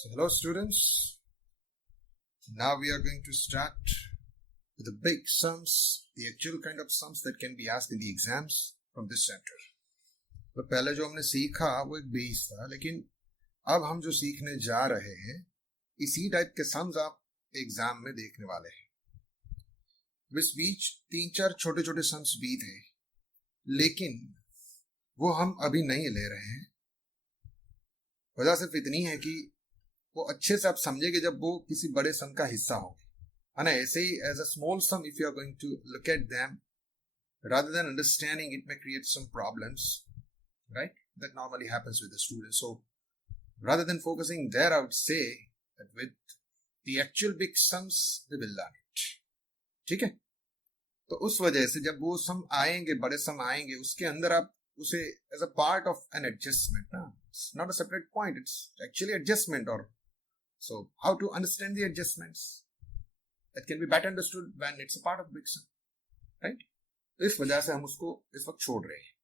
So hello students, now we are going to start with the big sums, the actual kind of sums that can be asked in the exams from this chapter. तो पहले जो हमने सीखा वो एक base था, लेकिन अब हम जो सीखने जा रहे हैं इसी टाइप के सम्स आप एग्जाम में देखने वाले हैं। इस बीच 3-4 छोटे छोटे सम्स भी थे, लेकिन वो हम अभी नहीं ले रहे हैं। वजह सिर्फ इतनी है कि वो अच्छे से आप समझेंगे जब वो किसी बड़े सम का हिस्सा हो, है ना। ऐसे ही as a small sum if you are going to look at them rather than understanding it may create some problems, right? That normally happens with the students. So rather than focusing there, I would say that with the actual big sums we will learn it. ठीक है, तो उस वजह से जब वो सम आएंगे, बड़े सम आएंगे, उसके अंदर आप उसे as a part of an adjustment, ना, it's not a separate point, it's actually adjustment. Or so how to understand the adjustments that can be better understood when it's a part of big sum, right? तो इस वजह से हम उसको इस वक्त छोड़ रहे हैं,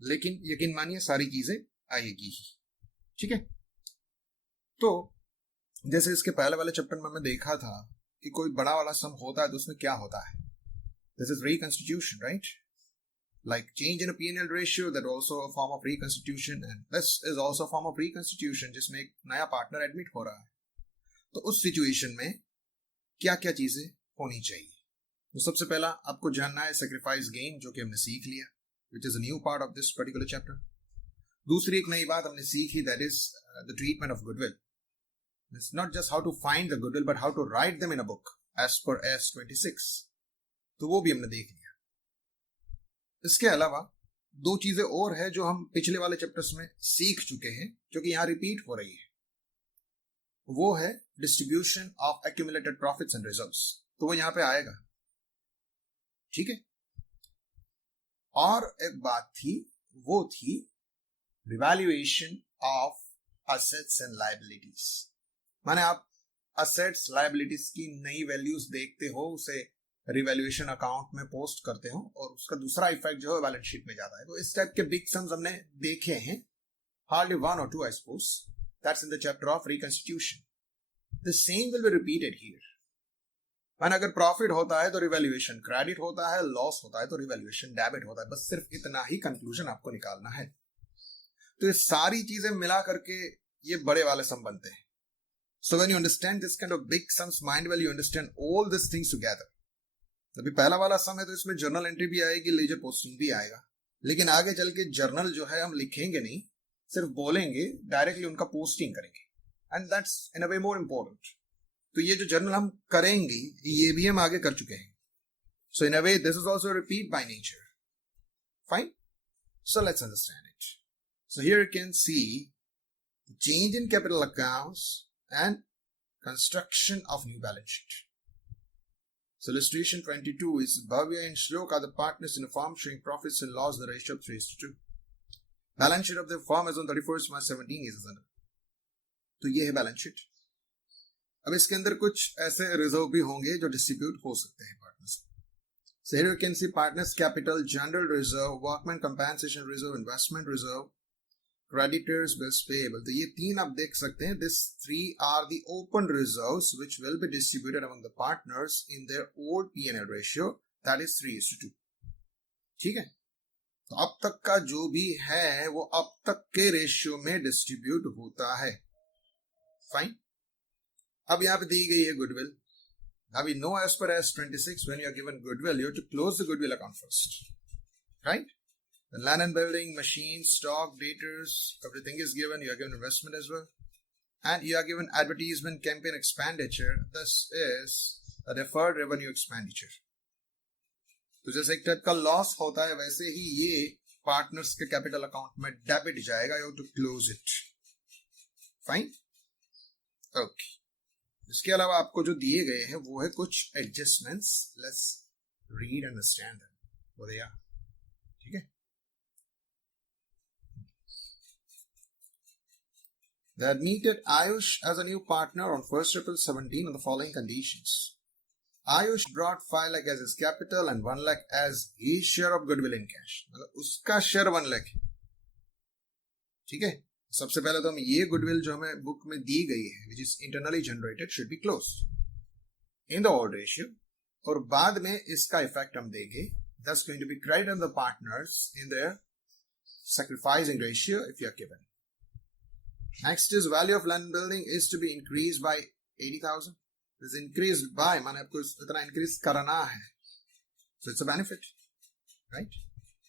लेकिन यकीन मानिए सारी चीजें आएगी ही। ठीक है, तो जैसे इसके पहले वाले चैप्टर में मैं देखा था कि कोई बड़ा वाला सम होता है तो उसमें क्या होता है, this is reconstitution, right? Like change in a P&L ratio, that also a form of reconstitution, and this is also a form of reconstitution जिसमें एक नया पार्टनर एडमिट हो रहा है। तो उस सिचुएशन में क्या क्या चीजें होनी चाहिए, तो सबसे पहला आपको जानना है सैक्रिफाइस गेन, जो कि हमने सीख लिया, which is a new part of this particular chapter. दूसरी एक नई बात हमने सीखी, that is the treatment of goodwill. It's not just how to find the goodwill, but how to write them in a book as per S26. तो वो भी हमने देख लिया। इसके अलावा दो चीजें और है जो हम पिछले वाले चैप्टर्स में सीख चुके हैं, जो कि यहाँ रिपीट हो रही है। वो है distribution of accumulated profits and reserves, तो वो यहाँ पे आएगा। ठीक है, और एक बात थी, वो थी revaluation of assets and liabilities. माने आप असेट्स लायबिलिटीज की नई वैल्यूज देखते हो, उसे रिवैल्यूएशन अकाउंट में पोस्ट करते हो, और उसका दूसरा इफेक्ट जो है बैलेंस शीट में जाता है। तो इस टाइप के बिग सम्स हमने देखे हैं, hardly 1 or 2 I suppose, that's in the chapter of reconstitution. The same will be repeated here. मैंने अगर प्रॉफिट होता है तो रिवैल्यूएशन क्रेडिट होता है, लॉस होता है तो रिवैल्यूएशन डेबिट होता है, बस सिर्फ इतना ही कंक्लूजन आपको निकालना है। तो ये सारी चीजें मिला करके ये बड़े वाले सम बनते हैं। So when you understand this kind of big sums mind well, you understand all this things together. अभी पहला वाला सम है तो इसमें जर्नल एंट्री भी आएगी, लेजर पोस्टिंग भी आएगा, लेकिन आगे चल के जर्नल जो है हम लिखेंगे नहीं, सिर्फ बोलेंगे, डायरेक्टली उनका पोस्टिंग करेंगे, and that's in a way more important. तो ये जो जर्नल हम करेंगे ये भी हम आगे कर चुके हैं। So in a way this is also repeat by nature. Fine, so let's understand it. So here you can see change in capital accounts and construction of new balance sheet. So illustration 22 is Bhavya and Shlok are the partners in a firm showing profits and loss in the ratio of 3:2. Balance sheet of the firm as on 31st March 17 is under. तो ये है balance sheet. अब इसके अंदर कुछ ऐसे reserve भी होंगे जो डिस्ट्रीब्यूट हो सकते हैं partners. So here you can see partners capital, general reserve, workman compensation reserve, investment reserve, creditors bills payable। तो ये तीन आप देख सकते हैं, this 3 are the open reserves which will be distributed among the partners in their old P&L ratio, that is 3:2। ठीक है, तो अब तक का जो भी है वो अब तक के रेशियो में डिस्ट्रीब्यूट होता है। फाइन, अब यहाँ पे दी गई है goodwill. Now we know as per S26 when you are given goodwill, you have to close the goodwill account first, right? The land and building, machines, stock, debtors, everything is given. You are given investment as well. And you are given advertisement campaign expenditure. This is a deferred revenue expenditure. तो जैसे एक type का loss होता है, वैसे ही ये partners के capital account में डेबिट जाएगा। You have to close it. Fine? Okay. इसके अलावा आपको जो दिए गए हैं वो है कुछ adjustments. Let's read and understand them. वो दिया, ठीक है। They admitted Ayush as a new partner on 1st April 17 on the following conditions. Ayush brought 5 lakh as his capital and 1 lakh as his share of goodwill in cash. मतलब उसका share 1 lakh है, ठीक है। सबसे पहले तो हम ये गुडविल जो हमें बुक में दी गई है which is internally generated should be closed in the old ratio, और बाद में इसका इफेक्ट हम देंगे that's going to be credited on the partners in their sacrificing ratio if you are given. Next is value of land building is to be increased by 80,000. This increased by माने आपको इतना increase करना है, so it's a benefit, right?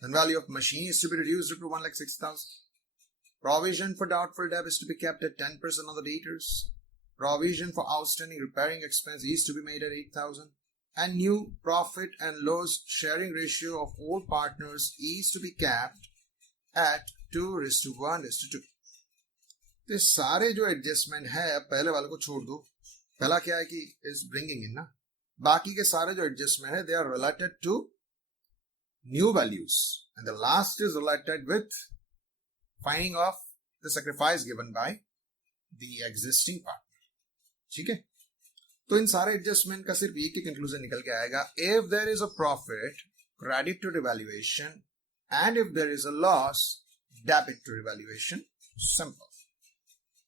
Then value of machine is to be reduced to 1,06,000. Provision for doubtful debt is to be kept at 10% of the debtors. Provision for outstanding repairing expense is to be made at 8,000. And new profit and loss sharing ratio of all partners is to be capped at 2:1:2. तो सारे जो adjustment है पहले वाले को छोड़ दो, पहला क्या है कि इज ब्रिंगिंग इन ना, बाकी के सारे जो एडजस्टमेंट है they are related to new values and the last is related with finding of the sacrifice given by the existing partner. ठीक है, तो इन सारे एडजस्टमेंट का सिर्फ एक ही कंक्लूजन निकल के आएगा, if there is a profit credit to revaluation and if there is a loss debit to revaluation. Simple.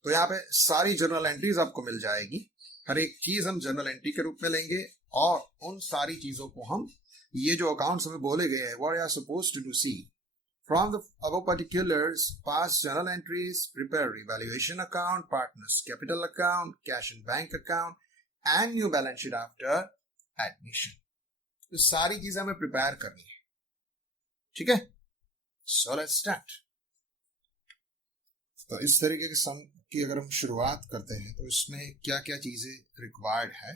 तो यहाँ पे सारी जर्नल एंट्रीज आपको मिल जाएगी, हर एक चीज हम जर्नल एंट्री के रूप में लेंगे और उन सारी चीजों को हम ये जो अकाउंट्स हमें बोले गए हैं what are supposed to see from the above particulars, pass journal entries, prepare revaluation account, partners capital account, cash and bank account and new balance sheet after admission. तो सारी चीजें हमें प्रिपेयर करनी है. ठीक है, so let's start. तो इस तरीके के सम की अगर हम शुरुआत करते हैं तो इसमें क्या क्या चीजें रिक्वायर्ड है.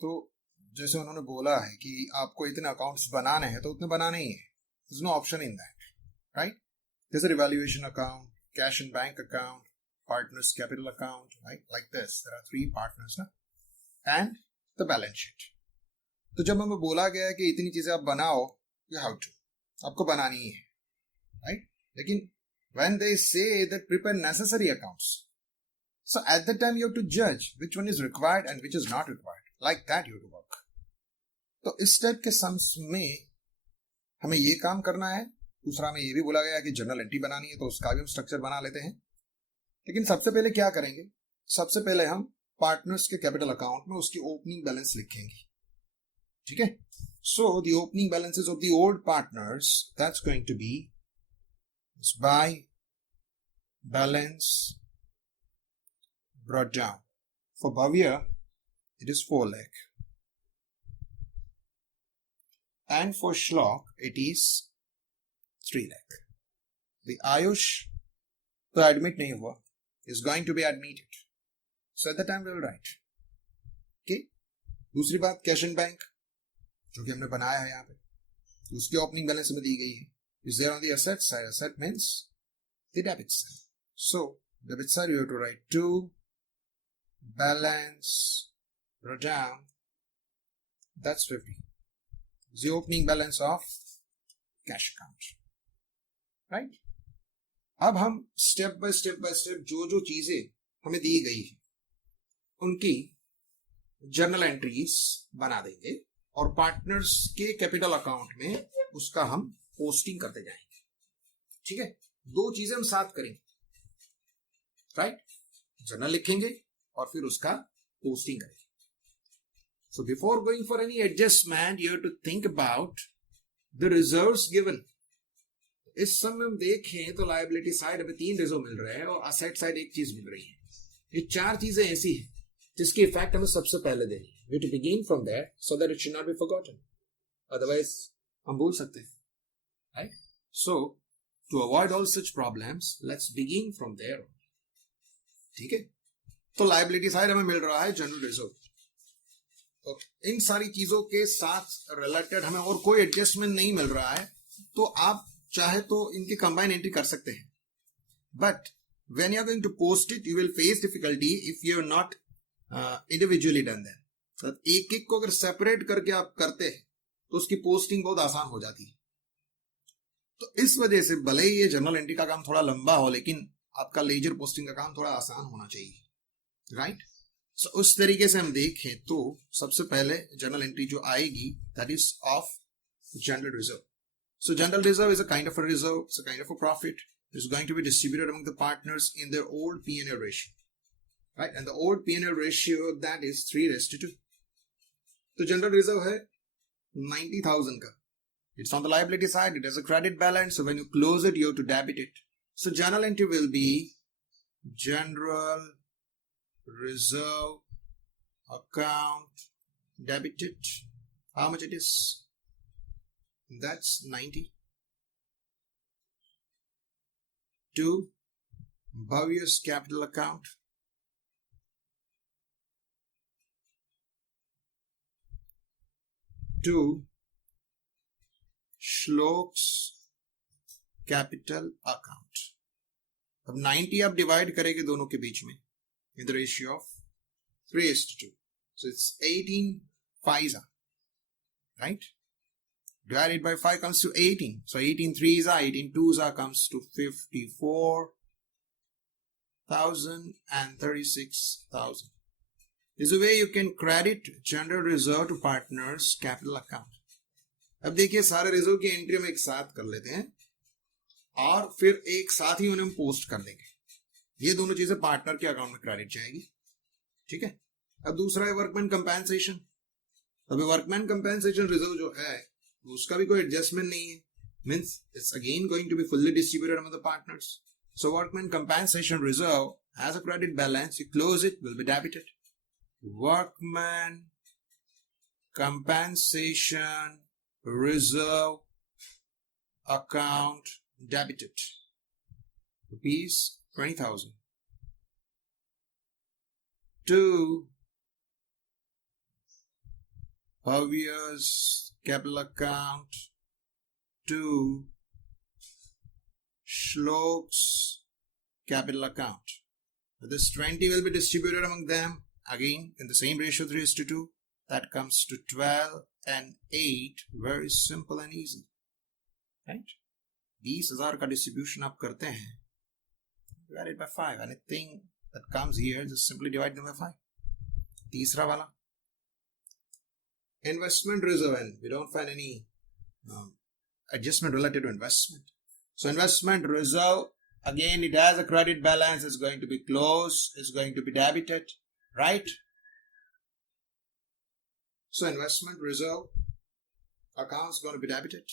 तो जैसे उन्होंने बोला है कि आपको इतने अकाउंट्स बनाने हैं तो उतने बनाने ही है. There's no option in that, right? There's a revaluation account, cash and bank account, partners capital account, right? Like this. There are 3 partners, na? And the balance sheet. तो जब हमें बोला गया है कि इतनी चीजें आप बनाओ, you have to. आपको बनानी ही है, right? लेकिन when they say that prepare necessary accounts, so at that time you have to judge which one is required and which is not required. Like that you have to work. तो इस type के sums में हमें ये काम करना है. दूसरा में ये भी बोला गया कि जर्नल एंट्री बनानी है तो उसका भी हम स्ट्रक्चर बना लेते हैं. लेकिन सबसे पहले क्या करेंगे, सबसे पहले हम पार्टनर्स के कैपिटल अकाउंट में उसकी ओपनिंग बैलेंस लिखेंगे. ठीक है, so the opening balances of the old partners that's going to be by balance brought down. For Bhavya it is 4 lakh. And for Shlok, it is 3 lakh. The Ayush, तो admit नहीं हुआ, is going to be admitted. So at the time we will write. Okay? दूसरी बात, cash and bank, जो कि हमने बनाया है यहाँ पे, उसकी opening balance में दी गई है. Is there on the asset side? Asset means the debit side. So, debit side you have to write 2, balance, write down, that's 50. The opening balance of cash account, right? अब हम step by step जो जो चीजें हमें दी गई है उनकी journal entries बना देंगे और पार्टनर्स के कैपिटल अकाउंट में उसका हम पोस्टिंग करते जाएंगे. ठीक है, 2 चीजें हम साथ करेंगे, राइट? जर्नल लिखेंगे और फिर उसका पोस्टिंग करेंगे. So before going for any adjustment, you have to think about the reserves given. इस समय हम देखें तो लायबिलिटी साइड में 3 रिजर्व मिल रहे हैं और असेट साइड एक चीज मिल रही है. ये 4 चीजें ऐसी हैं जिसकी इफेक्ट हमें सबसे पहले देनी है. We have to begin from there so that it should not be forgotten. Otherwise हम भूल सकते हैं, right? So to avoid all such problems, let's begin from there. ठीक है, तो लायबिलिटी साइड हमें मिल रहा है जनरल रिजर्व. तो इन सारी चीजों के साथ रिलेटेड हमें और कोई एडजस्टमेंट नहीं मिल रहा है तो आप चाहे तो इनकी कंबाइन एंट्री कर सकते हैं. But when you are going to post it you will face difficulty if you are not individually done that. तो एक एक को अगर सेपरेट करके आप करते हैं तो उसकी पोस्टिंग बहुत आसान हो जाती है. तो इस वजह से भले ही ये जर्नल एंट्री का काम थोड़ा लंबा हो लेकिन आपका लेजर पोस्टिंग का काम थोड़ा आसान होना चाहिए, राइट? So, उस तरीके से हम देखें तो सबसे पहले जर्नल एंट्री जो आएगी that is of general reserve. So general reserve is a kind of a reserve, it's a kind of a profit. is going to be distributed among the partners in their old P&L ratio, right? And the old P&L ratio, that is 3:2. So general reserve है 90,000 का. It's on the liability side. It has a credit balance. So when you close it, you have to debit it. So journal entry will be general reserve account debited. How much it is? That's 90. To Bhavya's capital account. To Shlok's capital account. अब 90 आप divide करेंगे दोनों के बीच में in the ratio of 3:2. So it's 18 5s, right? Divided by 5 comes to 18. So 18 3s, 18 2s comes to 54,000 and 36,000. This is a way you can credit general reserve to partners capital account. अब देखिए सारे reserve की entry हम एक साथ कर लेते हैं और फिर एक साथ ही उन्हें हम पोस्ट कर देंगे. ये दोनों चीजें पार्टनर के अकाउंट में क्रेडिट जाएगी. ठीक है. अब दूसरा है वर्कमैन कंपेंसेशन. अभी वर्कमैन कंपेंसेशन रिजर्व जो है उसका भी कोई एडजस्टमेंट नहीं है. Means it's again going to be fully distributed among the partners. So workman compensation reserve has a credit balance. You close it, will be debited. Workman compensation reserve account debited rupees 20,000 to Bhavya's capital account to Shlok's capital account. This 20 will be distributed among them again in the same ratio 3:2. That comes to 12 and 8. Very simple and easy, right? 20,000 का distribution आप करते हैं, divide it by 5. Anything that comes here, just simply divide them by 5. तीसरा वाला investment reserve, and we don't find any adjustment related to investment. So investment reserve, again it has a credit balance. It's going to be closed. It's going to be debited, right? So investment reserve account is going to be debited.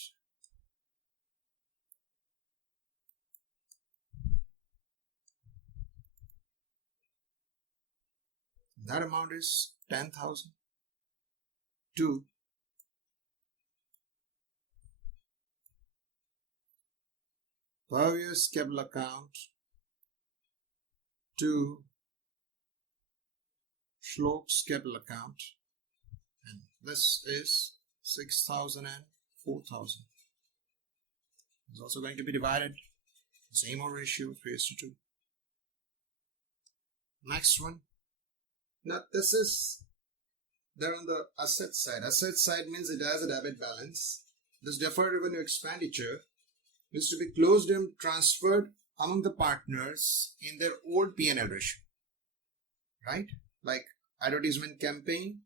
That amount is 10,000 to Bhavya's capital account to Shlok's capital account. And this is 6,000 and 4,000. It's also going to be divided same old ratio 3:2. Next one. Now this is there on the asset side. Asset side means it has a debit balance. This deferred revenue expenditure is to be closed and transferred among the partners in their old P&L ratio. Right? Like advertisement campaign.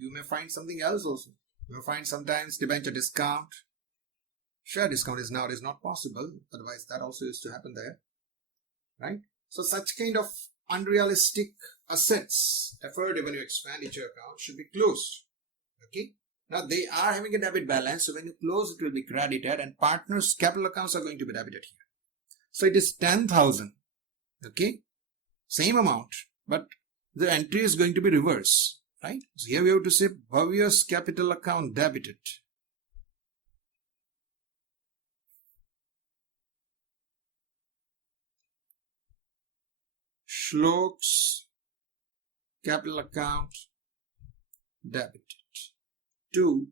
You may find something else also. You may find sometimes debenture discount. Share discount is nowadays not possible. Otherwise, that also used to happen there. Right? So such kind of unrealistic assets, deferred revenue expenditure account should be closed. Okay? Now they are having a debit balance. So when you close, it will be credited and partners' capital accounts are going to be debited here. So it is 10,000. Okay? Same amount, but the entry is going to be reverse. Right? So here we have to say Bhavya's capital account debited. Shlok's capital account debited to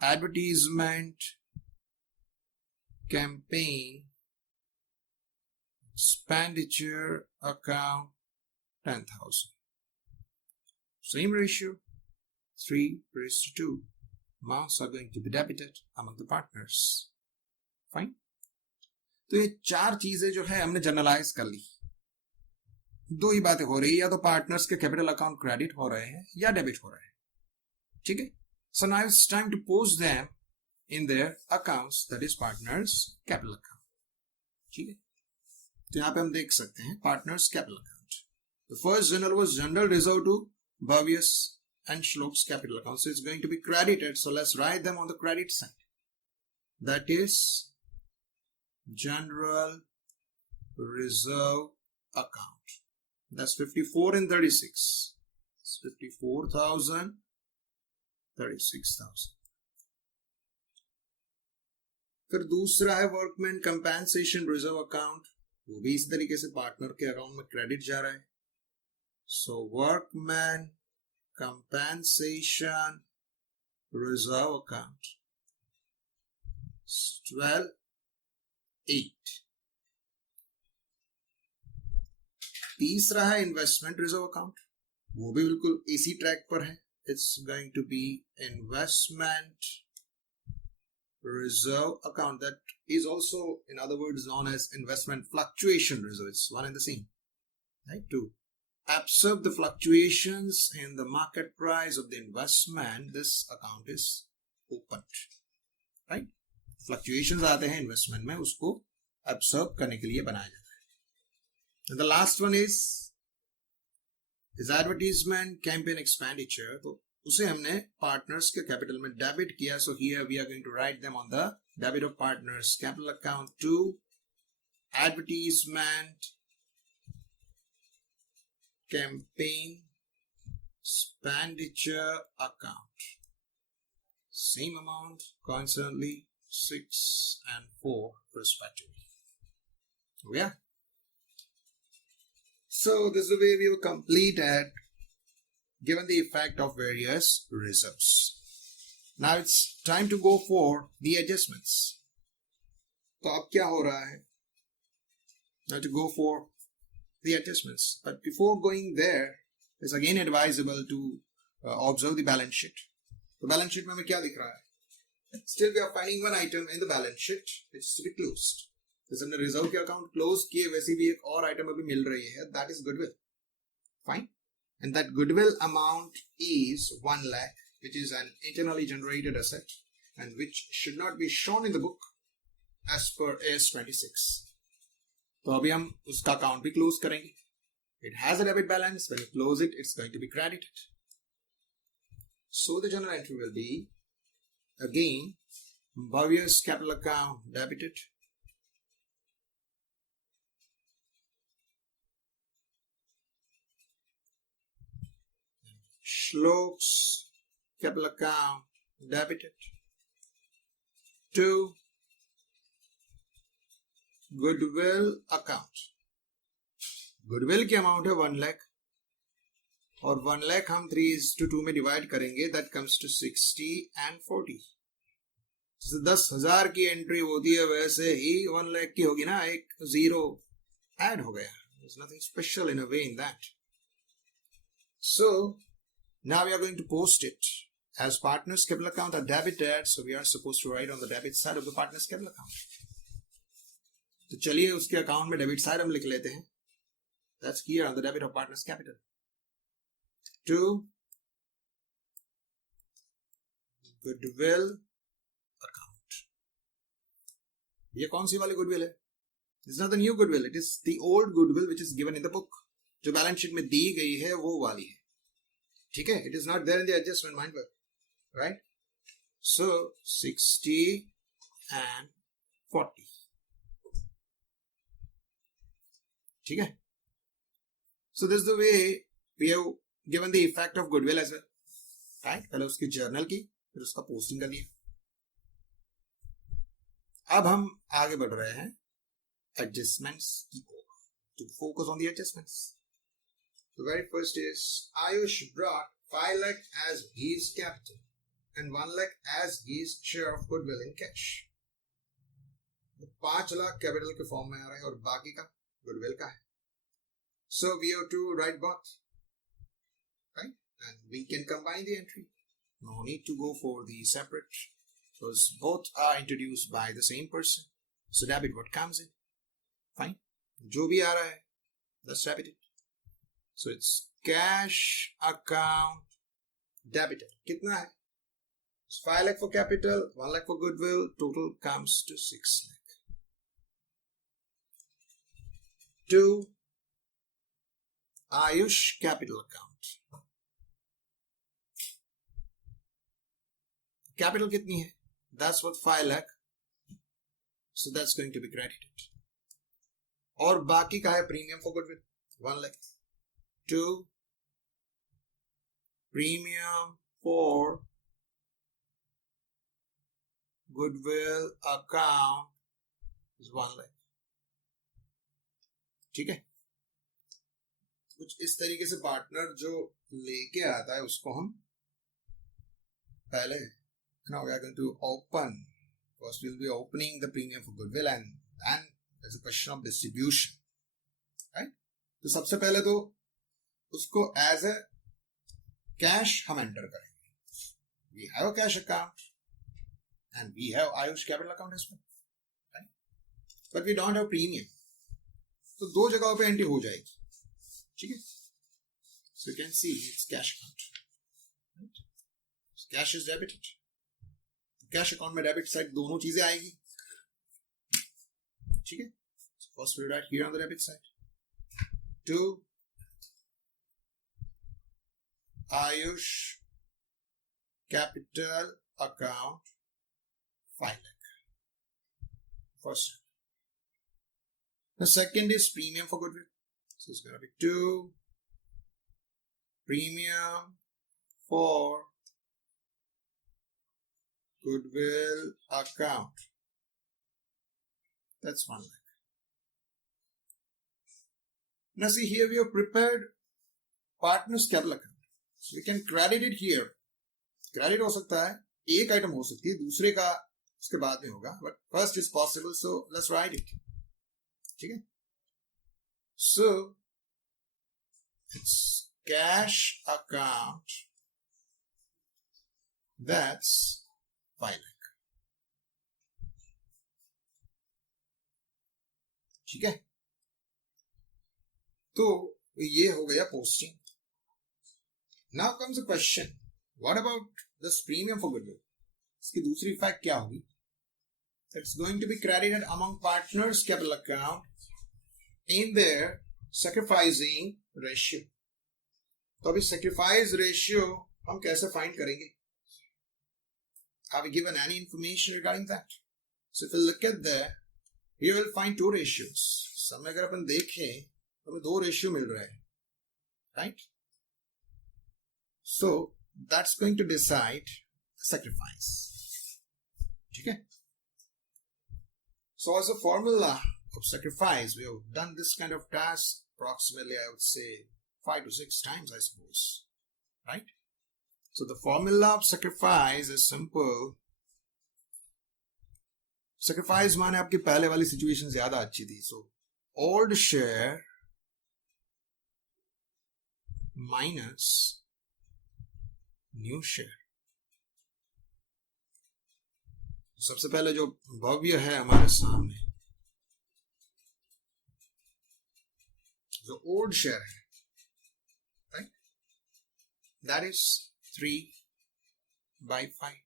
advertisement campaign expenditure account 10,000. Same ratio 3:2. Amounts are going to be debited among the partners. Fine. तो ये चार चीजें जो है हमने generalise कर ली. दो ही बातें हो रही है, या तो पार्टनर्स के कैपिटल अकाउंट क्रेडिट हो रहे हैं या डेबिट हो रहे हैं. ठीक है. So now it's time to post them in their accounts, that is partners capital account. ठीक है, तो यहाँ पे हम देख सकते हैं partners capital account. The first journal was general reserve to Bhavyas and Shlok's capital account, so it's going to be credited. So let's write them on the credit side. That is general reserve account. That's 54 and 36. It's 54,000, 36,000. फिर दूसरा है workman compensation reserve account, वो भी इस तरीके से partner के account में क्रेडिट जा रहा है. सो वर्कमैन कंपेंसेशन रिजर्व अकाउंट 12,800. तीसरा है इन्वेस्टमेंट रिजर्व अकाउंट, वो भी बिल्कुल इसी ट्रैक पर है. It's going to be investment reserve account, that is also in other words known as investment fluctuation reserve. It's one and the same, right? To absorb the fluctuations in the market price of the investment, this account is opened, right? Fluctuations आते हैं investment में, उसको absorb करने के लिए बनाया जाता है. And the last one is advertisement campaign expenditure. तो उसे हमने पार्टनर्स के कैपिटल में डेबिट किया. So here we are going to write them on the debit of partners capital account to advertisement campaign expenditure account. Same amount concernedly 6 and 4 respectively. Yeah. So this is the way we will complete it, given the effect of various reserves. Now it's time to go for the adjustments. तो अब क्या हो रहा है? Now to go for the adjustments. But before going there, it's again advisable to observe the balance sheet. तो balance sheet में हमें क्या दिख रहा है? Still we are finding one item in the balance sheet which is to be closed. जैसे हमने reserve के अकाउंट क्लोज किए, वैसे भी एक और आइटम अभी मिल रही है. That is goodwill. Fine. And that goodwill amount is 1 lakh, which is an internally generated asset and which should not be shown in the book as per AS 26. तो अभी हम उसका अकाउंट भी क्लोज करेंगे. It has a debit balance. When you close it, it's going to be credited. So the journal entry will be again Bhavyas capital account debited. Shlok's capital account debited to goodwill account. Goodwill की amount है 1 lakh और 1 lakh हम 3:2 में divide करेंगे. That comes to 60 and 40. जैसे 10,000 की entry होती है वैसे ही 1 lakh की होगी ना, एक जीरो ऐड हो गया. There's nothing special in a way in that. So now we are going to post it as partners capital account are debited, so we are supposed to write on the debit side of the partners capital account. तो चलिए उसके account में debit side हम लिख लेते हैं. That's here on the debit of partners capital to goodwill account. ये कौन सी वाली goodwill है? This is not the new goodwill. It is the old goodwill which is given in the book. जो balance sheet में दी गई है वो वाली है. ठीक है, it is not there in the adjustment, mind you, right? So 60 and 40. ठीक है. So this is the way we have given the effect of goodwill as well, right? पहले उसकी जर्नल की, फिर उसका पोस्टिंग कर दिया. अब हम आगे बढ़ रहे हैं एडजस्टमेंट्स की ओर. To focus on the adjustments. The very first is Ayush brought 5 lakh as his capital and 1 lakh as his share of goodwill in cash. 5 lakh capital के फॉर्म में आ रहा है और बाकी का गुडविल का है. So we have to write both, right? And we can combine the entry. No need to go for the separate because both are introduced by the same person. So debit what comes in. Fine. जो भी आ रहा है, let's debit it. So it's cash account debited. कितना है? It's 5 lakh for capital, 1 lakh for goodwill, total comes to 6 lakh. 2. Ayush capital account. Capital kitni hai? That's what 5 lakh. So that's going to be credited. और बाकी का है premium for goodwill 1 lakh. 2. Premium for goodwill account is 1 lakh. ठीक है, कुछ इस तरीके से पार्टनर जो लेके आता है उसको हम पहले now we are going to open. First we'll be opening the premium for goodwill and there's a question of distribution, right? तो सबसे पहले तो उसको as a cash हम enter करेंगे. We have a cash account and we have Ayush capital account as well, right? But we don't have premium. तो दो जगहों पे एंट्री हो जाएगी, ठीक है? So you can see it's cash account, right? So cash is debited. Cash account में debit side दोनों चीजें आएगी, ठीक है? First we write here on the debit side 2 Ayush capital account 5 lakh. First. The second is premium for goodwill. So it's going to be 2 premium for goodwill account. That's 1 lakh. Now see here we have prepared partners capital account. So we can credit it here. Credit हो सकता है, एक item हो सकती है, दूसरे का उसके बाद में होगा. But first is possible, so let's write it. ठीक है? So it's cash account. That's 5 lakh. ठीक है, तो ये हो गया posting. Now comes the question, what about this premium for goodwill? इसकी दूसरी फैक्ट क्या होगी? It's going to be credited among partners capital account in their sacrificing ratio. तो अभी sacrifice ratio हम कैसे फाइंड करेंगे? Have we given any information regarding that? So if you look at there, you will find 2 ratios. समय अगर अपन देखें तो हमें 2 रेशियो मिल रहे हैं, right? So that's going to decide sacrifice. ठीक है? So as a formula of sacrifice, we have done this kind of task approximately, I would say, 5 to 6 times, I suppose, right? So the formula of sacrifice is simple. Sacrifice माने आपकी पहले वाली situation ज्यादा अच्छी थी. So old share minus new share. सबसे पहले जो भव्य है हमारे सामने, जो old share है, right? That is 3/5.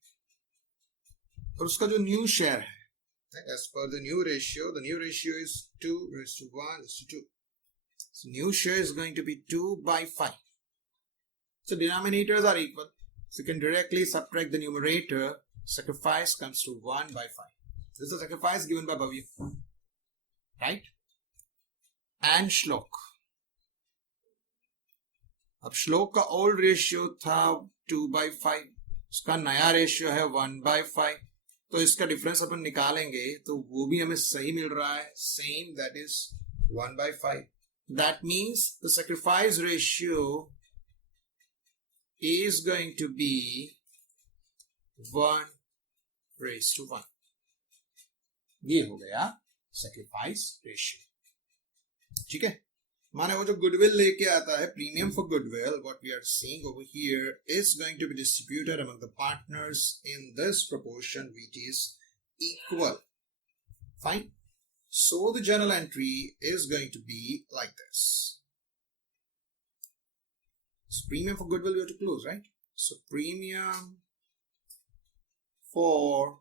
और उसका जो न्यू शेयर है, as per the new ratio is 2:1:2. So new share is going to be 2/5. So denominators are equal. So you can directly subtract the numerator. Sacrifice comes to 1/5. This is the sacrifice given by Bhavya, right? And Shlok. अब श्लोक का old ratio था 2/5, उसका नया ratio है 1/5. तो इसका difference अपन निकालेंगे तो वो भी हमें सही मिल रहा है, same, that is 1/5. That means the sacrifice ratio is going to be 1:1. ये हो गया सैक्रिफाइस रेशियो. ठीक है, माने वो जो गुडविल लेके आता है, premium for goodwill, what we are seeing over here is going to be distributed among the partners in this proportion which is equal. Fine. So the journal entry is going to be like this. So premium for goodwill we have to close, right? So premium for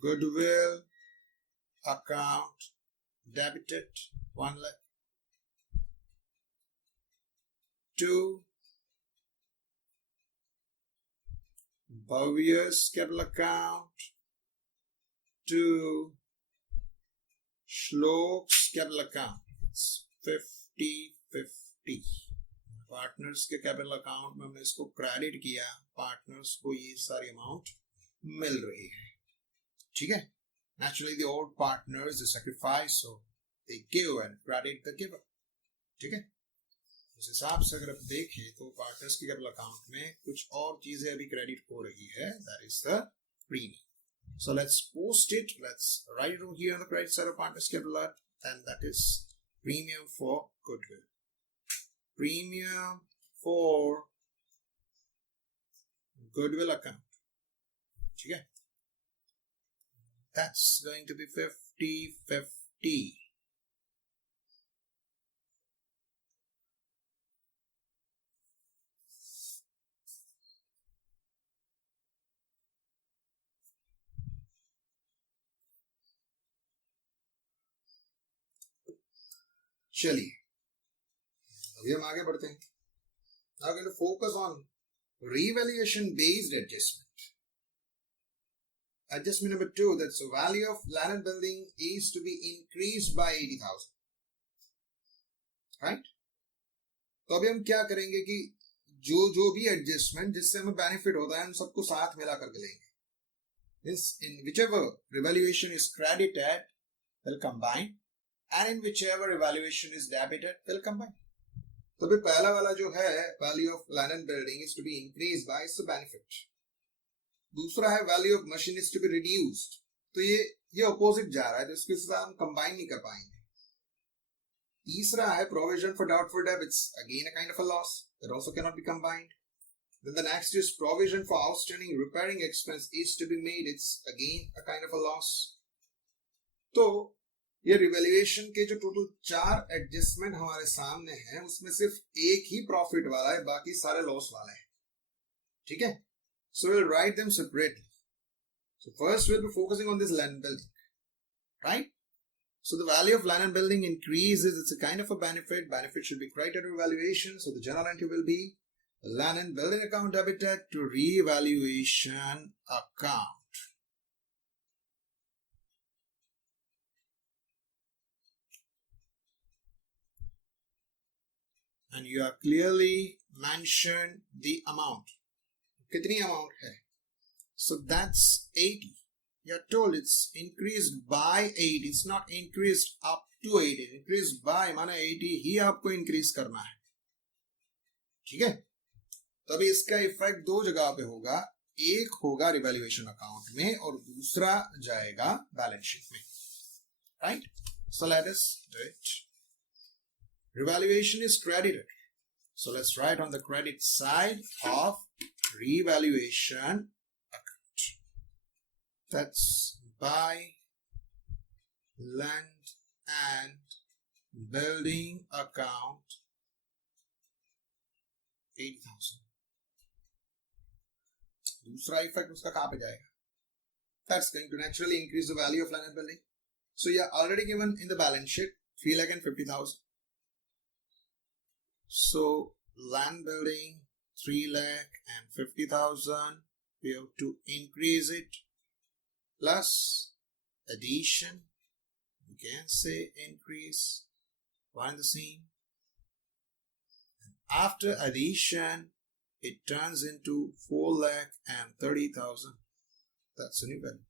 goodwill account debited 1 lakh. 2. Bhavya's capital account. 2. Shlok's capital account. It's 50-50. Partners के capital account में हमने इसको credit किया, partners को ये सारी amount मिल रही है. ठीक है. Naturally the old partners they sacrifice, so they give and credit the giver. ठीक है. उस हिसाब से अगर आप देखें तो पार्टनर्स के कैपिटल अकाउंट में कुछ और चीजें अभी क्रेडिट हो रही है. That is the premium. So let's post it. Let's write it over here on the credit side of partners capital, and that is premium for goodwill. Premium for goodwill account. ठीक है. That's going to be 50-50. चलिए अभी हम आगे बढ़ते हैं. Now we're going to focus on revaluation based adjustment. Adjustment number 2, that's the value of land and building is to be increased by 80,000. Right? तो अभी हम क्या करेंगे कि जो भी एडजस्टमेंट जिससे हमें बेनिफिट होता है हम सबको साथ मिला करके लेंगे. Means in whichever revaluation is credited, we'll combine, and in whichever evaluation is debited, we'll combine. तो भी पहला वाला जो है value of land and building is to be increased by is the benefit. दूसरा है value of machine is to be reduced. तो ये opposite जा रहा है, तो इसके साथ हम combine नहीं कर पाएंगे. तीसरा है provision for doubtful debits, again a kind of a loss that also cannot be combined. Then the next is provision for outstanding repairing expense is to be made, it's again a kind of a loss. तो ये revaluation के जो total 4 adjustment हमारे सामने हैं उसमें सिर्फ एक ही प्रॉफिट वाला है, बाकी सारे लॉस वाले हैं. ठीक है. So we'll write them separately. So first we'll be focusing on this land building, right? So the value of land and building increases. It's a kind of a benefit. Benefit should be credited to revaluation. So the journal entry will be land and building account debited to revaluation account. And you have clearly mentioned the amount. कितनी amount है? So that's 80. You're told it's increased by 80. It's not increased up to 80. Increased by माना 80 ही आपको increase करना है. ठीक है. तभी इसका इफेक्ट दो जगह पे होगा. एक होगा रिवैल्यूएशन अकाउंट में और दूसरा जाएगा बैलेंस शीट में. Right? So let us do it. Revaluation is credited. So let's write on the credit side of revaluation account. That's by land and building account 80,000. दूसरा इफेक्ट उसका कहां पे जाएगा? That's going to naturally increase the value of land and building. So you are already given in the balance sheet 3,50,000. So land building 3,50,000. We have to increase it plus addition. You can say increase. Find the same. After addition, it turns into 4,30,000. That's the new value.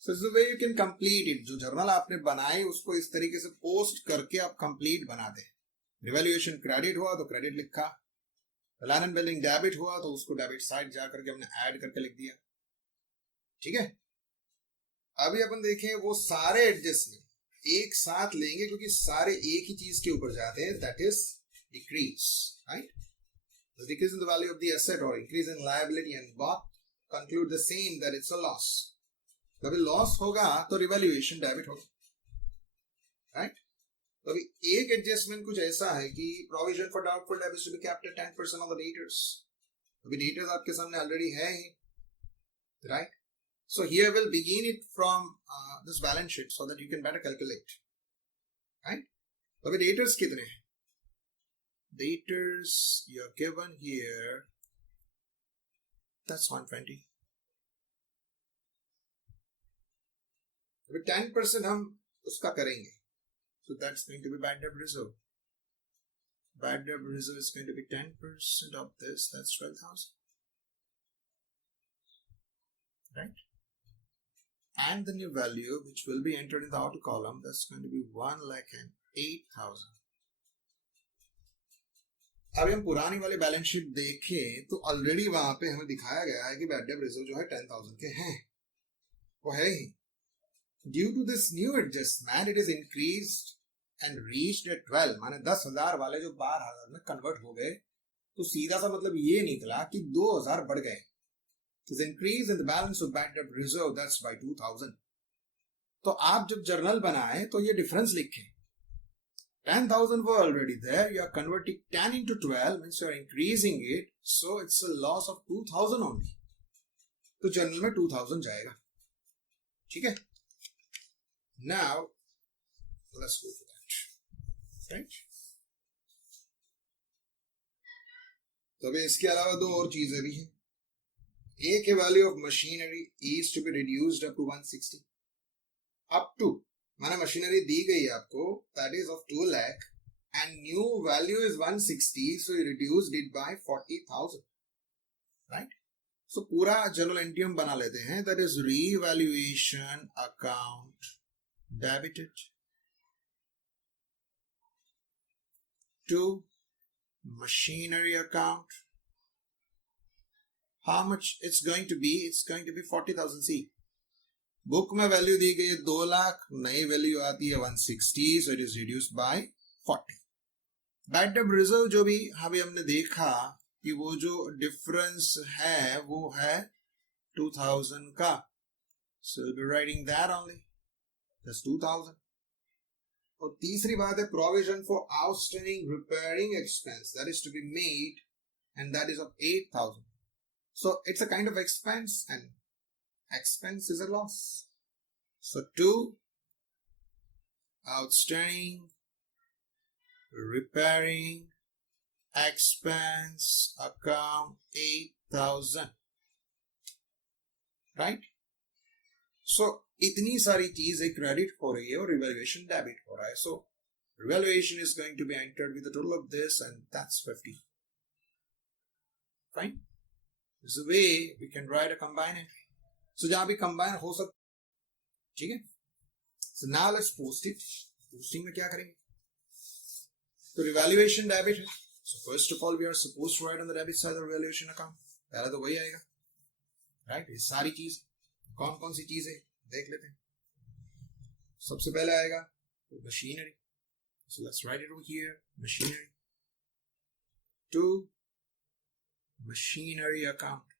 So this is the way you can complete it. जो journal आपने बनाए उसको इस तरीके से post करके आप complete बना दे. रिवैल्यूएशन क्रेडिट हुआ तो क्रेडिट लिखा, लैंड एंड बिल्डिंग डेबिट हुआ तो उसको डेबिट साइड जा करके हमने ऐड करके लिख दिया. ठीक है. अभी अपन देखें वो सारे एडजस्टमेंट एक साथ लेंगे क्योंकि सारे एक ही चीज के ऊपर जाते हैं. That is decrease. Right. The decrease in the value of the asset or increase in liability and both conclude the same that it's a loss. जब लॉस होगा तो रिवैल्यूएशन डेबिट होगा. राइट. तो अभी एक एडजस्टमेंट कुछ ऐसा है कि provision for doubtful debts to be kept at 10% of the debtors. अभी डेटर्स आपके सामने ऑलरेडी है ही, right? So here we'll begin it from this balance sheet so that you can better calculate, right? So the debtors कितने हैं? Debtors you're given here, that's 120. अभी 10% हम उसका करेंगे, so that's going to be bad debt reserve. Bad debt reserve is going to be 10% of this, that's 12,000, right? And the new value which will be entered in the outer column, that's going to be 1,08,000. अभी हम पुरानी वाली balance sheet देखें तो already वहां पे हमें दिखाया गया है कि बैड डेट रिजर्व जो है 10,000 के हैं, वो है ही. Due to this new adjustment it is increased and reached at 12, माने 10,000 वाले जो 12,000 में कन्वर्ट हो गए, तो सीधा सा मतलब ये निकला कि 2,000 बढ़ गए. is increase in the balance of bad debt reserve, that's by 2,000. तो आप जब जर्नल बनाए तो ये डिफरेंस लिखें. 10,000 were already there, you are converting 10 into 12 means you are increasing it, so it's a loss of 2,000 only. तो journal में 2,000 जाएगा, ठीक है? Now let's go for that, right? तो अभी इसके अलावा दो और चीजें भी हैं. A के value of machinery is to be reduced up to 160. Up to माना मशीनरी दी गई है आपको, that is of 2 lakh and new value is 160, so you reduced it by 40,000, right? So पूरा journal entry हम बना लेते हैं, that is revaluation account debited to machinery account. How much it's going to be? It's going to be 40,000. See, book में value दी गई है 2 लाख, नई value आती है 160, so it is reduced by 40. Bad debt reserve जो भी अभी हमने देखा कि वो जो डिफरेंस है वो है 2,000 का, so we'll be writing that only, that's 2,000. और तीसरी बात है provision for outstanding repairing expense, that is to be made and that is of 8,000. So it's a kind of expense and expense is a loss. So 2 outstanding repairing expense account 8,000, right? So इतनी सारी चीजें credit हो रही है और revaluation debit हो रहा है. So revaluation is going to be entered with the total of this and that's 50. Fine. This is a way we can write a combined entry. So जहां भी combine हो सकता, ठीक है? So now let's post it. Posting में क्या करेंगे? तो revaluation debit है. So first of all we are supposed to write on the debit side of the revaluation account. पहला तो वही आएगा, right? ये सारी चीज कौन सी चीज है देख लेते हैं. सबसे पहले आएगा machinery. So let's write it over here. Machinery. 2 machinery account,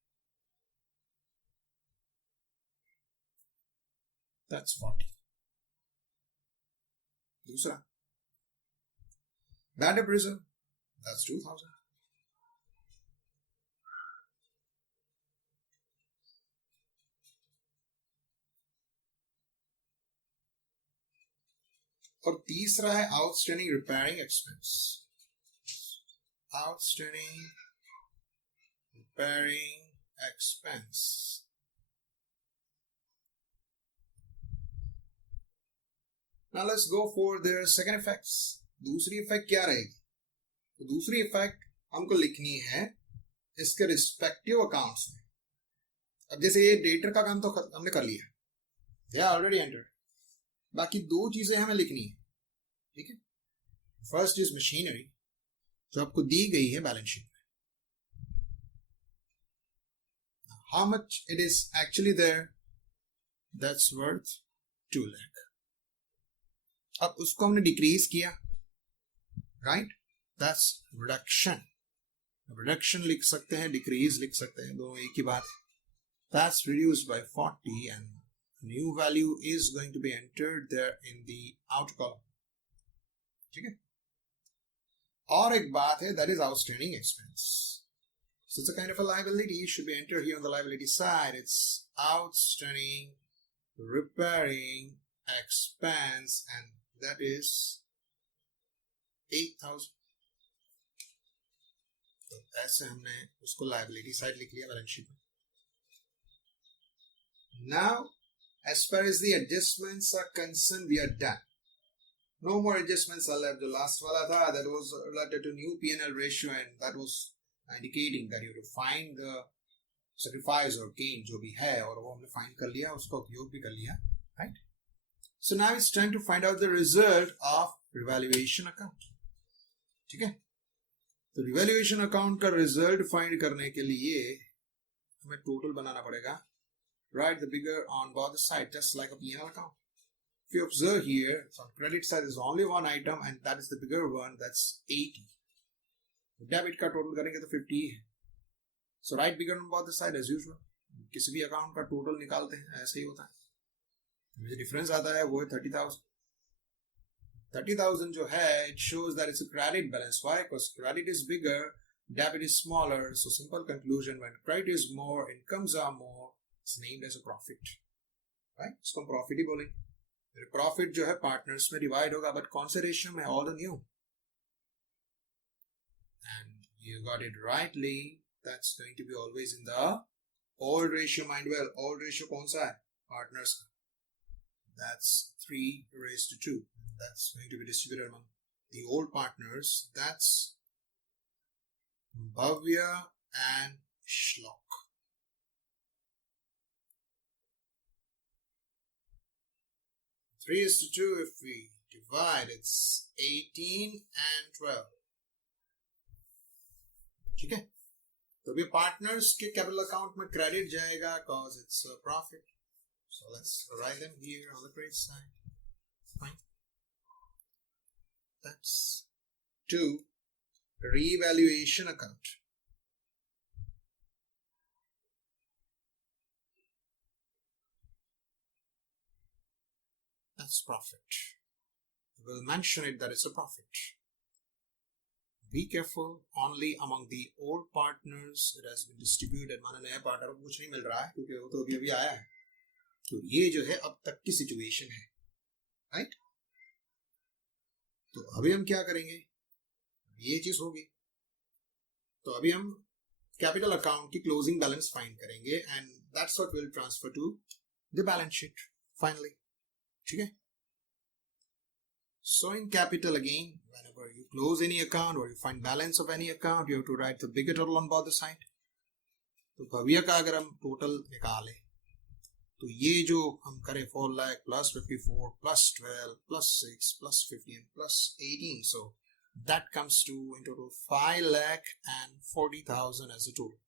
that's 40. दूसरा bad debt reserve, that's 2,000. और तीसरा है outstanding repairing expense. Outstanding repairing expense. Now let's go for their second effects. दूसरी इफेक्ट क्या रहेगी? तो दूसरी इफेक्ट हमको लिखनी है इसके रिस्पेक्टिव अकाउंट्स में. अब जैसे ये डेटर का काम तो हमने कर लिया, they are already entered. बाकी दो चीजें हमें लिखनी है, ठीक है? फर्स्ट इज मशीनरी जो आपको दी गई है बैलेंस शीट में. How much it is actually there? That's worth 2 lakh. अब उसको हमने डिक्रीज किया, right? That's reduction. Reduction लिख सकते हैं, डिक्रीज लिख सकते हैं, दोनों एक ही बात है. That's reduced by 40 and new value is going to be entered there in the outer column. ठीक है. और एक बात है, that is outstanding expense. So it's a kind of a liability. It should be entered here on the liability side. It's outstanding repairing expense, and that is 8,000. तो ऐसे हमने उसको liability side लिख लिया बैलेंस शीट में. Now, as far as the adjustments are concerned, we are done. No more adjustments are left. The last wala tha, that was related to new P&L ratio, and that was indicating that you have to find the sacrifice or gain जो भी है, और वो हमने find कर लिया, उसका उपयोग भी कर लिया, right? So now it's time to find out the result of revaluation account. ठीक है? तो revaluation account का result find करने के लिए हमें total बनाना पड़ेगा. Write the figure on both the side, just like a P&L account. If you observe here, so on credit side is only one item, and that is the bigger one, that's 80. Debit का total करेंगे तो 50 है. So write bigger on both the side as usual. किसी भी account का total निकालते हैं, ऐसे ही होता है. जो difference आता है वो है 30,000. 30,000 जो है, it shows that it's a credit balance. Why? Because credit is bigger, debit is smaller. So simple conclusion: when credit is more, incomes are more, it's named as a profit. Right? इसको profit ही बोलेंगे. Profit जो है partners में divide होगा, but कौन से ratio में? All new. And you got it rightly, that's going to be always in the old ratio. Mind well, old ratio कौन सा है? पार्टनर्स का. That's 3:2. That's going to be distributed among the old partners. That's Bhavya and Shlok. 3:2. If we divide, it's 18 and 12. ठीक है? तो भी partners के capital account में क्रेडिट जाएगा cause it's a profit. So let's write them here on the credit side. Fine. That's 2. Revaluation account. That's profit. We'll mention it that it's a profit. Be careful, only among the old partners it has been distributed. माना नया partner को कुछ नहीं मिल रहा है क्योंकि वो तो अभी आया है. तो ये जो है अब तक की सिचुएशन है, राइट? तो अभी हम क्या करेंगे? ये चीज होगी. तो अभी हम कैपिटल अकाउंट की क्लोजिंग बैलेंस फाइंड करेंगे, and that's what will transfer to the balance sheet finally. ठीक है? So in capital again, whenever you close any account or you find balance of any account, you have to write the bigger total on both the side. तो भव्य का अगर हम total निकालें, तो ये जो हम करें 4 lakh plus 54 plus 12 plus 6 plus 15 plus 18, so that comes to in total 5 lakh and 40,000 as a total.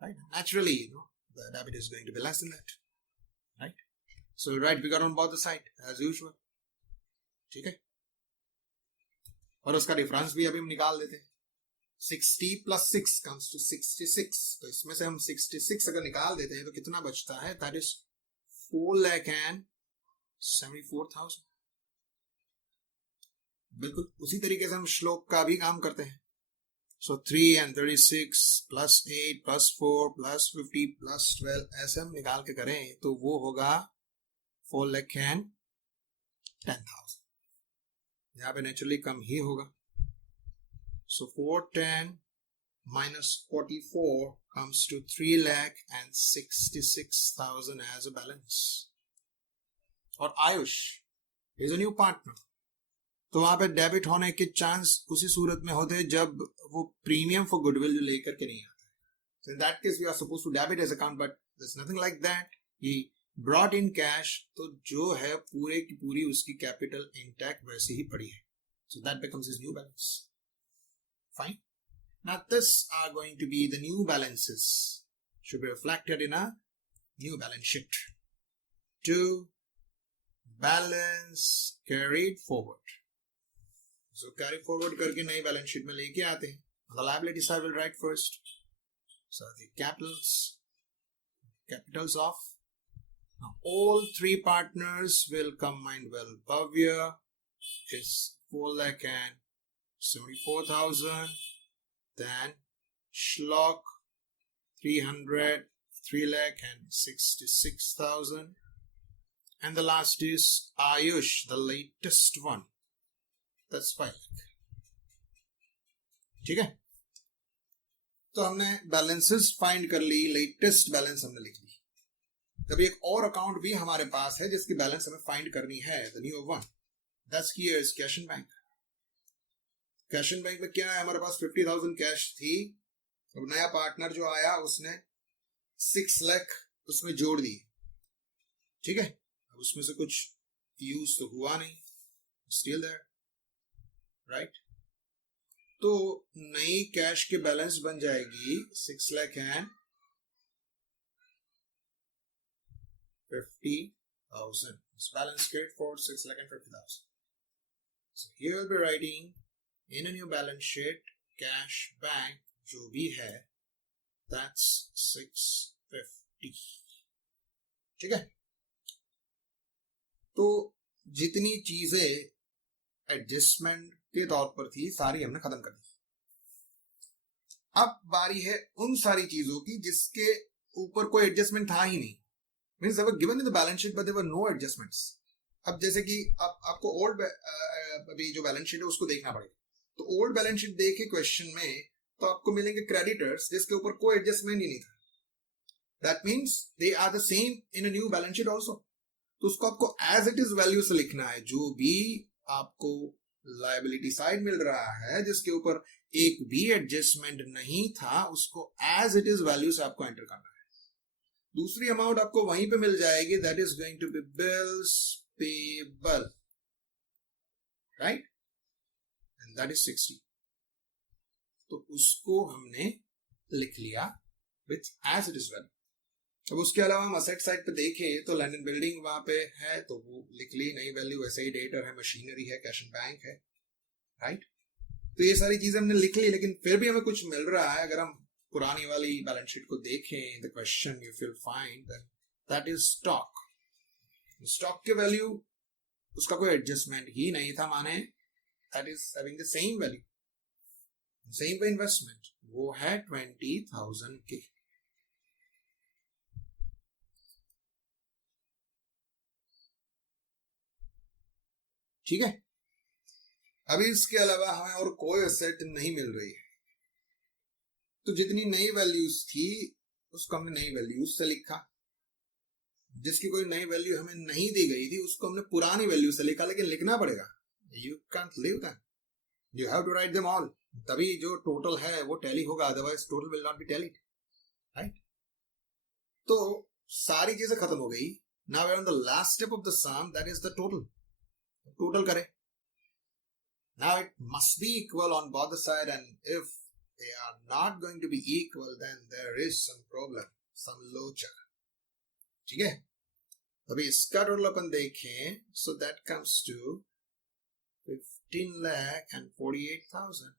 Right? Naturally, the debit is going to be less than that. Right? So write bigger on both the side as usual. ठीक है? और उसका difference भी अभी हम निकाल देते हैं. 60 plus 6 comes to 66. तो इसमें से हम 66 अगर निकाल देते हैं तो कितना बचता है? That is 4,74,000. बिल्कुल उसी तरीके से हम श्लोक का भी काम करते हैं. So 3 and 36 plus 8 plus 4 plus 50 plus 12 ऐसे हम निकाल के करें तो वो होगा 4,10,000. यहाँ पे नेचुरली कम ही होगा. So 410 minus 44 comes to 3,66,000 as a balance. और Ayush is a new partner. तो वहां पे डेबिट होने के चांस उसी सूरत में होते हैं जब वो प्रीमियम फॉर गुडविल जो लेकर के नहीं आता है. So in that case we are supposed to debit his account, but there's nothing like that. He brought in cash, तो जो है पूरे की पूरी उसकी कैपिटल इंटैक्ट वैसे ही पड़ी है. So that becomes his new balance. Fine. Now this are going to be the new balances. Should be reflected in a new balance sheet. To balance carried forward. So carry forward करके नई balance sheet में लेके आते हैं. The liability side will write first. So the capitals of now all three partners will combine well. Bhavya is 4,74,000. Then Shlock 3,66,000. And the last is Ayush, the latest one. That's 5 lakh. ठीक है, तो हमने balances find कर ली, latest balance हमने लिख ली. तब एक और अकाउंट भी हमारे पास है जिसकी बैलेंस हमें फाइंड करनी है, the new one. That's here is cash and bank. Cash and bank में क्या है, हमारे पास 50,000 कैश थी. अब नया पार्टनर जो आया उसने 6 लाख उसमें जोड़ दी. ठीक है, अब उसमें से कुछ यूज तो हुआ नहीं, स्टिल देयर, राइट. तो नई कैश के बैलेंस बन जाएगी 6 lakh and 50,000. It's balance straightforward, 6 lakh and 50,000. So here we'll be writing in a new balance sheet, cash bank जो भी है, that's 650. ठीक है, तो जितनी चीजें एडजस्टमेंट के तौर पर थी सारी हमने खत्म कर दी. अब बारी है उन सारी चीजों की जिसके ऊपर कोई एडजस्टमेंट था ही नहीं. Means they were given in the balance sheet but there were no adjustments. अब जैसे कि आपको ओल्ड अभी जो बैलेंस शीट है उसको देखना पड़ेगा. तो ओल्ड बैलेंस शीट देखे क्वेश्चन में तो आपको मिलेंगे क्रेडिटर्स जिसके ऊपर कोई एडजस्टमेंट ही नहीं था. That means they are the same in a new balance sheet also. तो उसको आपको एज इट इज वैल्यू से लिखना है. जो भी आपको लायबिलिटी साइड मिल रहा है जिसके ऊपर एक भी एडजस्टमेंट नहीं था उसको एज इट इज वैल्यू से आपको एंटर करना है. दूसरी अमाउंट आपको वहीं पे मिल जाएगी, that is going to be bills payable, right, and that is 60. तो उसको हमने लिख लिया with as it is value. अब उसके अलावा हम असेट साइड पे देखें तो लैंड एंड बिल्डिंग वहां पे है तो वो लिख ली नई वैल्यू. ऐसे ही डेटर है, मशीनरी है, कैश एंड बैंक है, राइट. तो ये सारी चीजें हमने लिख ली, लेकिन फिर भी हमें कुछ मिल रहा है. अगर हम पुरानी वाली बैलेंस शीट को देखें, the question you will find that is stock. Stock के वैल्यू उसका कोई एडजस्टमेंट ही नहीं था, माने that is having the same value. Same पे इन्वेस्टमेंट वो है 20,000 के. ठीक है, अभी इसके अलावा हमें और कोई एसेट नहीं मिल रही है. तो जितनी नई वैल्यूज थी उसको हमने नई वैल्यूज से लिखा. जिसकी कोई नई वैल्यू हमें नहीं दी गई थी उसको हमने पुरानी वैल्यू से लिखा. लेकिन लिखना पड़ेगा, you can't leave them, you have to write them all. तभी जो टोटल है वो टैली होगा, otherwise total will not be tallied, right. तो सारी चीजें खत्म हो गई. Now we are on the last step of the sum, that is the total. Total करें. Now it must be equal on both the side, and if they are not going to be equal, then there is some problem, some locha. ठीक है, अभी इसका total अपन देखें, so that comes to 15,48,000.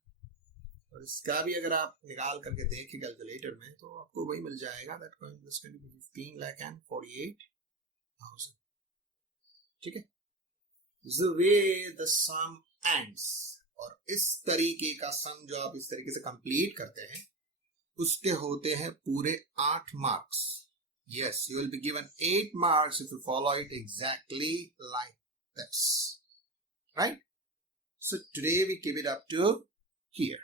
और इसका भी अगर आप निकाल करके देखें कैलकुलेटर में तो आपको वही मिल जाएगा, that is going to be 15,48,000. ठीक है, this is the way the sum ends. और इस तरीके का सम जो आप इस तरीके से कंप्लीट करते हैं उसके होते हैं पूरे 8 marks. Yes, you will be given 8 marks if you follow it exactly like this, right. So today we keep it up to here.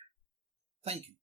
Thank you.